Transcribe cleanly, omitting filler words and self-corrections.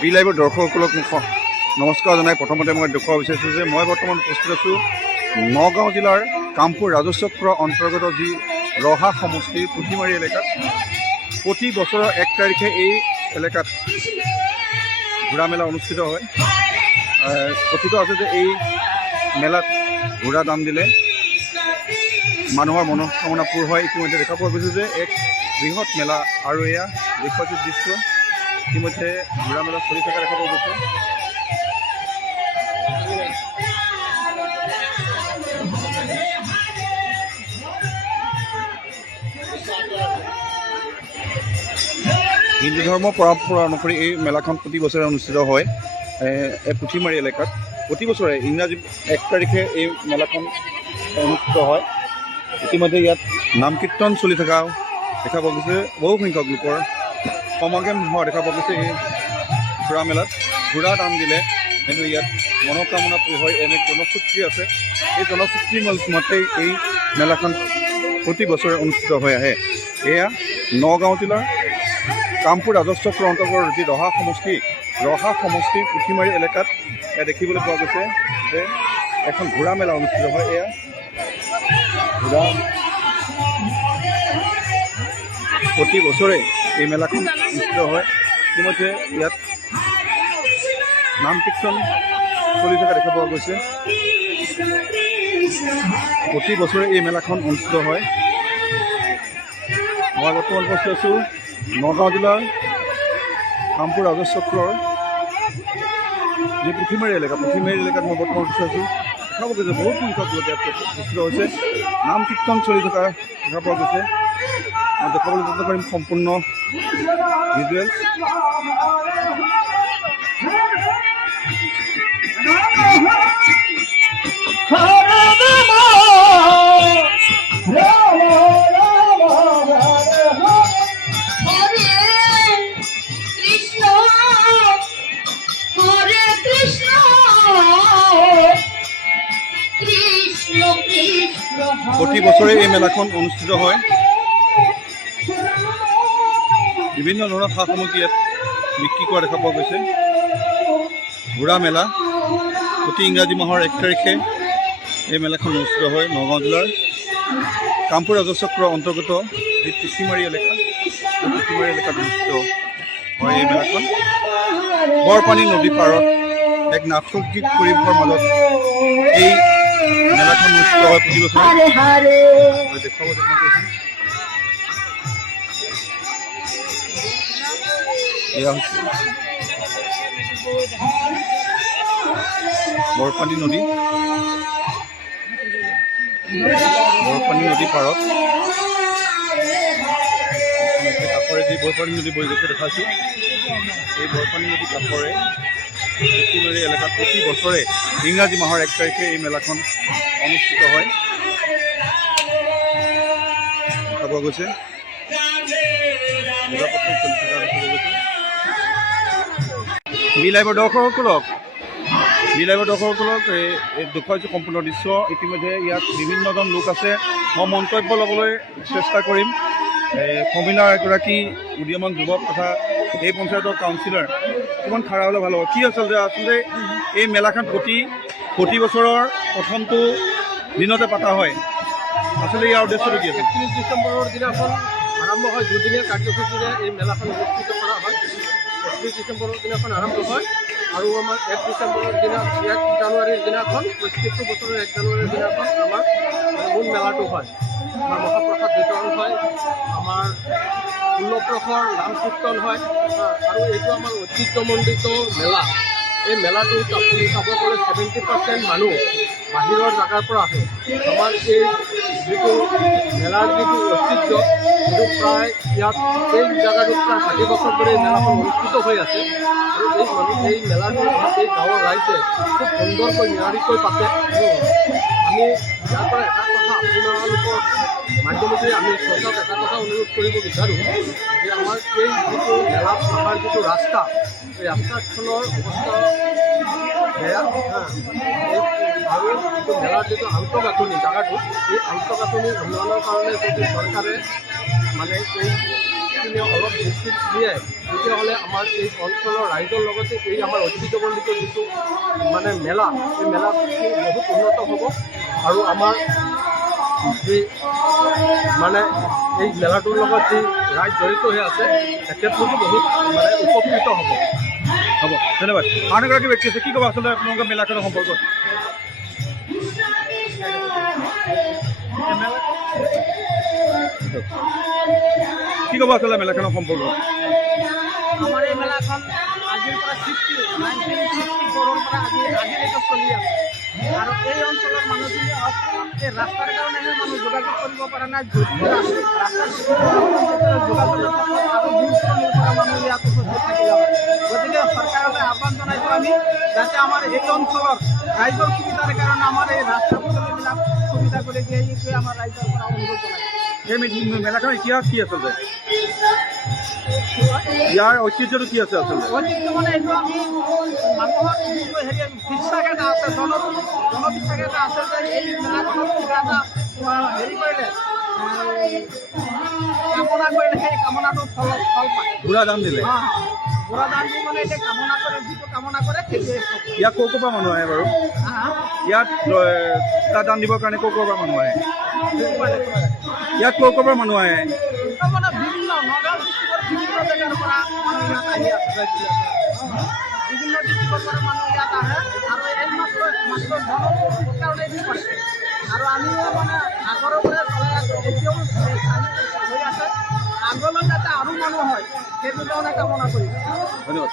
B লাইভৰ দৰ্শকসকলক নমস্কাৰ জনাই প্ৰথমতে মই দেখুৱাব বিচাৰিছোঁ যে মই বৰ্তমান উপস্থিত আছোঁ নগাঁও জিলাৰ কামপুৰ ৰাজচক্ৰ অন্তৰ্গত যি ৰহা সমষ্টিৰ পুথিমাৰী এলেকাত। প্ৰতি বছৰৰ 1 তাৰিখে এই এলেকাত ঘোঁৰা মেলা অনুষ্ঠিত হয়। কথিত আছে যে এই মেলাত ঘোঁৰা দাম দিলে মানুহৰ মনোকামনা পূৰ হয়। ইতিমধ্যে দেখা পোৱা গৈছে যে এক বৃহৎ মেলা আৰু এয়া দেখুৱাইছে দৃশ্য। ইতিমধ্যে ঘোঁৰা মেলা চলি থকা দেখা পোৱা গৈছে। হিন্দু ধৰ্মৰ পৰম্পৰা অনুসৰি এই মেলাখন প্ৰতি বছৰে অনুষ্ঠিত হয় এই পুথিমাৰী এলেকাত। প্ৰতি বছৰে ইংৰাজী 1 তাৰিখে এই মেলাখন অনুষ্ঠিত হয়। ইতিমধ্যে ইয়াত নাম কীৰ্তন চলি থকা দেখা পোৱা গৈছে। বহু সংখ্যক লোকৰ সমাগম হোৱা দেখা পোৱা গৈছে। এই ঘোঁৰা মেলাত ঘোঁৰা দাম দিলে কিন্তু ইয়াত মনোকামনা পূৰ হয়, এনে জনশ্ৰুতি আছে। এই জনশ্ৰুতিৰ মতেই এই মেলাখন প্ৰতি বছৰে অনুষ্ঠিত হৈ আহে। এয়া নগাঁও জিলাৰ কামপুৰ ৰাজচক্ৰ অন্তৰ্গত যি ৰহা সমষ্টিৰ পুথিমাৰী এলেকাত দেখিবলৈ পোৱা গৈছে যে এখন ঘোঁৰা মেলা অনুষ্ঠিত হয়। এয়া ঘোঁৰা প্ৰতি বছৰে এই মেলাখন অনুষ্ঠিত হয়। ইতিমধ্যে ইয়াত নাম কীৰ্তন চলি থকা দেখা পোৱা গৈছে। প্ৰতি বছৰে এই মেলাখন অনুষ্ঠিত হয়। মই বৰ্তমান উপস্থিত আছোঁ নগাঁও জিলাৰ কামপুৰ ৰাজচক্ৰৰ যি পুথিমাৰী এলেকাত মই বৰ্তমান উপস্থিত আছোঁ। দেখা পোৱা গৈছে বহুত সংখ্যক লোকে উপস্থিত হৈছে। নাম কীৰ্তন চলি থকা দেখা পোৱা গৈছে। মই দেখাবলৈ চেষ্টা কৰিম সম্পূৰ্ণ ভিজুৱেলছ। প্ৰতি বছৰে এই মেলাখন অনুষ্ঠিত হয়। বিভিন্ন ধৰণৰ সা সামগ্ৰী ইয়াত বিক্ৰী কৰা দেখা পোৱা গৈছে। ঘোঁৰা মেলা প্ৰতি ইংৰাজী মাহৰ 1 তাৰিখে এই মেলাখন অনুষ্ঠিত হয়। নগাঁও জিলাৰ কামপুৰ ৰাজচক্ৰ অন্তৰ্গত যি পুথিমাৰী এলেকাত অনুষ্ঠিত হয় এই মেলাখন। বৰপানী নদী পাৰত এক নাটকীয় পৰিৱেশৰ মাজত এই মেলাখন অনুষ্ঠিত হয় প্ৰতি বছৰে। দেখুৱাব যত্ন কৰিছোঁ। এয়া হৈছে বৰপানী নদী পাৰত কাষৰে যি বৰপানী নদী বৈ গৈছে দেখাইছোঁ। এই বৰপানী নদী কাষৰে পুথিমাৰী এলেকাত প্ৰতি বছৰে ইংৰাজী মাহৰ 1 তাৰিখে এই মেলাখন অনুষ্ঠিত হয়। দেখা পোৱা গৈছে বি লাইভৰ দৰ্শকসকলক দেখুৱাইছোঁ সম্পূৰ্ণ দৃশ্য। ইতিমধ্যে ইয়াত বিভিন্নজন লোক আছে। মই মন্তব্য ল'বলৈ চেষ্টা কৰিম। কমিলাৰ এগৰাকী উদীয়মান যুৱক তথা এই পঞ্চায়তৰ কাউন্সিলৰ অকণমান খাৰা হ'লে ভাল হ'ব। কি আচলতে এই মেলাখন প্ৰতি বছৰৰ প্ৰথমটো দিনতে পতা হয়। আচলতে ইয়াৰ উদ্দেশ্যটো কি আছে? 31 ডিচেম্বৰৰ দিনাখন আৰম্ভ হয়। দুদিনীয়া কাৰ্যসূচীৰে এই মেলাখন অনুষ্ঠিত কৰা হয়। 31 ডিচেম্বৰৰ দিনাখন আৰম্ভ হয় আৰু আমাৰ 1 জানুৱাৰীৰ দিনাখন প্ৰত্যেকটো বছৰৰ 1 জানুৱাৰীৰ দিনাখন আমাৰ মূল মেলাটো হয়। আমাৰ মহাপ্ৰসাদ বিতৰণ হয়, আমাৰ ষোল্লপ্ৰহৰ নাম কীৰ্তন হয় আৰু এইটো আমাৰ ঐতিহ্যমণ্ডিত মেলা। এই মেলাটোত আপুনি চাব গ'লে 70% মানুহ বাহিৰৰ জেগাৰ পৰা আহে। আমাৰ এই যিটো মেলাৰ যিটো ঐতিহ্য সেইটো প্ৰায় ইয়াত এই জেগাটোত প্ৰায় 60 বছৰ ধৰি এই মেলাখন অনুষ্ঠিত হৈ আছে আৰু এই মেলাটো এই গাঁৱৰ ৰাইজে খুব সুন্দৰকৈ নিয়াৰিকৈ পাতে। আমি ইয়াৰ পৰা এটা কথা আপোনালোকৰ মাধ্যমেদি আমি চৰকাৰক এটা কথা অনুৰোধ কৰিব বিচাৰোঁ যে আমাৰ এই যিটো মেলাত আমাৰ যিটো ৰাস্তা, এই ৰাস্তাখনৰ অৱস্থা বেয়া আৰু যিটো মেলাৰ যিটো আন্তঃগাঁথনি জেগাটো, এই আন্তঃগাঁথনি উন্নয়নৰ কাৰণে যদি চৰকাৰে মানে এই মানুহখিনিয়ে অলপ দৃষ্টি দিয়ে তেতিয়াহ'লে আমাৰ এই অঞ্চলৰ ৰাইজৰ লগতে এই আমাৰ ঐতিহ্যমণ্ডিত যিটো মানে মেলা, এই মেলাখিনি বহুত উন্নত হ'ব আৰু আমাৰ যি মানে এই মেলাটোৰ লগত যি ৰাইজ জড়িত হৈ আছে তেখেতলোকো বহুত মানে উপকৃত হ'ব। হ'ব, ধন্যবাদ। আন এগৰাকী ব্যক্তি আছে, কি ক'ব আচলতে আপোনালোকৰ মেলাখনৰ সম্পৰ্কত? কি ক'ব আচলতে মেলাখনৰ সম্পৰ্কত? আমাৰ এই মেলাখন আজিৰ পৰা 1964ৰ পৰা আজিলৈকে চলি আছে আৰু এই অঞ্চলৰ মানুহখিনি অকণমান এই ৰাস্তাৰ কাৰণেহে মানুহ যোগাযোগ কৰিব পৰা নাই। যদি ৰাস্তাৰ যোগাযোগৰ ক্ষেত্ৰত আৰু দূৰ দূৰণিৰ পৰা মানুহ ইয়াত উপস্থিত থাকিলে হয়। গতিকে চৰকাৰলৈ আহ্বান জনাইছোঁ আমি, যাতে আমাৰ এই অঞ্চলৰ ৰাইজৰ সুবিধাৰ কাৰণে আমাৰ এই ৰাস্তা পদূলিবিলাক সুবিধা কৰি দিয়ে, এইটোৱে আমাৰ ৰাইজৰ পৰা অনুৰোধ জনাইছোঁ। এই মেলাখনৰ ইতিহাস কি আচলতে? ইয়াৰ ঐতিহ্যটো কি আছে আচলতে? ঐতিহ্য মানে এইটো আমি মানুহৰ যিটো বিশ্বাস এটা আছে, জনবিশ্বাস এটা আছে যে এই মেলাখনত কিবা এটা হেৰি কৰিলে, কামনা কৰিলে সেই কামনাটো ফল পায়। ঘোঁৰা দাম দিলে? ঘোঁৰা দাম দি মানে এতিয়া কামনা কৰে, যিটো কামনা কৰে সেইটোৱে। ইয়াত ক'ৰ পৰা মানুহ আহে বাৰু? ইয়াত তাত দান দিবৰ কাৰণে ক'ৰ পৰা মানুহ আহে? ইয়াত ক'ৰ পৰা মানুহ আহে? মানে বিভিন্ন নগাঁও ডিষ্ট্ৰিক্টৰ বিভিন্ন জেগাৰ পৰা মানুহ ইয়াত আহি আছে। বিভিন্ন ডিষ্ট্ৰিক্টৰ পৰা মানুহ ইয়াত আহে আৰু এই মাত্ৰ জনপ্ৰতিৰ কাৰণে এইটো কৰে আৰু আমিও মানে আগৰ পৰা চলাই আছোঁ, এতিয়াও হৈ আছে। আগলৈ যাতে আৰু মানুহ হয় সেইটো কাৰণে কামনা কৰিছোঁ। ধন্যবাদ।